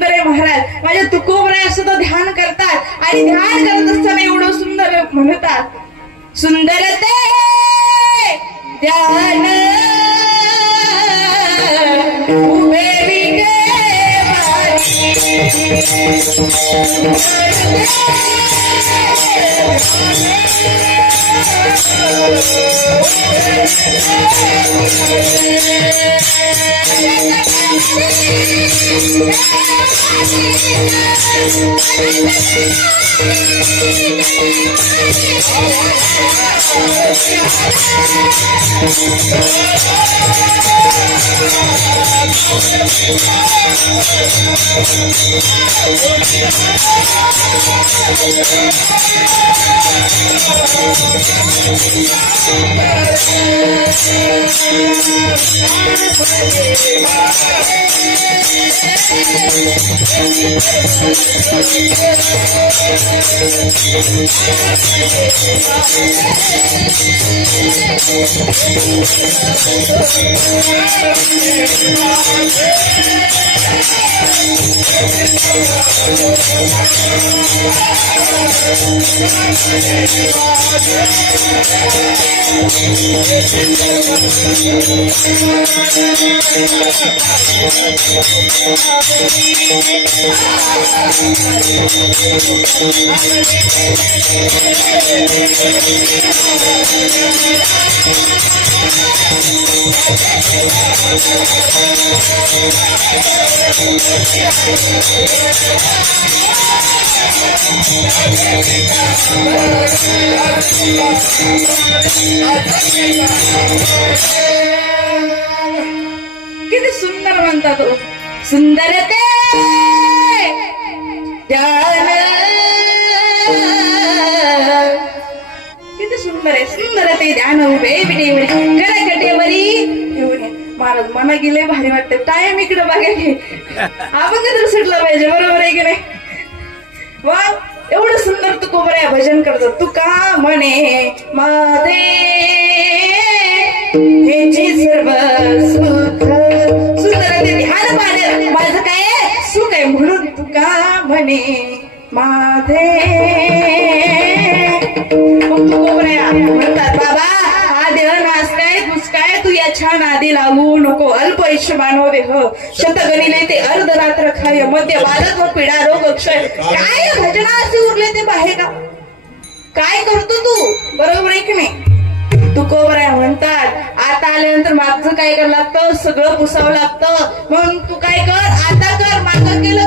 महाराज माझ्या तुकोबराया सुद्धा ध्यान करतात आणि ध्यान करत असताना एवढं सुंदर म्हणतात, सुंदर ते ध्यान उभे किती सुंदर म्हणतात, सुंदर ते ध्यान, किती सुंदर आहे, सुंदर ते ध्यान उभे विटेवरी कटकटेवरी महाराज मना गेले भारी वाटते. टाइम इकडे बघायला आपण कधी सुटला पाहिजे, बरोबर आहे की नाही? वा एवढं सुंदर तू कोबऱ्या भजन करतो. तू का म्हणे माझे हेची सर्व सुख, सुंदर ते ध्यान पाहिजे माझं काय सुख आहे म्हणून तू का म्हणे माझे. मग तू कोबऱ्या म्हणतात, बाबा हा देह नाश काय तुस काय, तू याच्या नादी लागू नको. अल्प आयुष्य मानव देह शतगणिले ते अर्धरात्र खाय, मध्य बालक व पिढा रोग अक्षय. काय भजना असे उरले ते बाहेर का, काय करतो तू, बरोबर आहे की नाही? तू कोबऱ्या म्हणतात आता आल्यानंतर मागचं काय करावं लागतं, सगळं पुसावं लागतं. म्हणून तू काय कर, आता कर, मागं केलं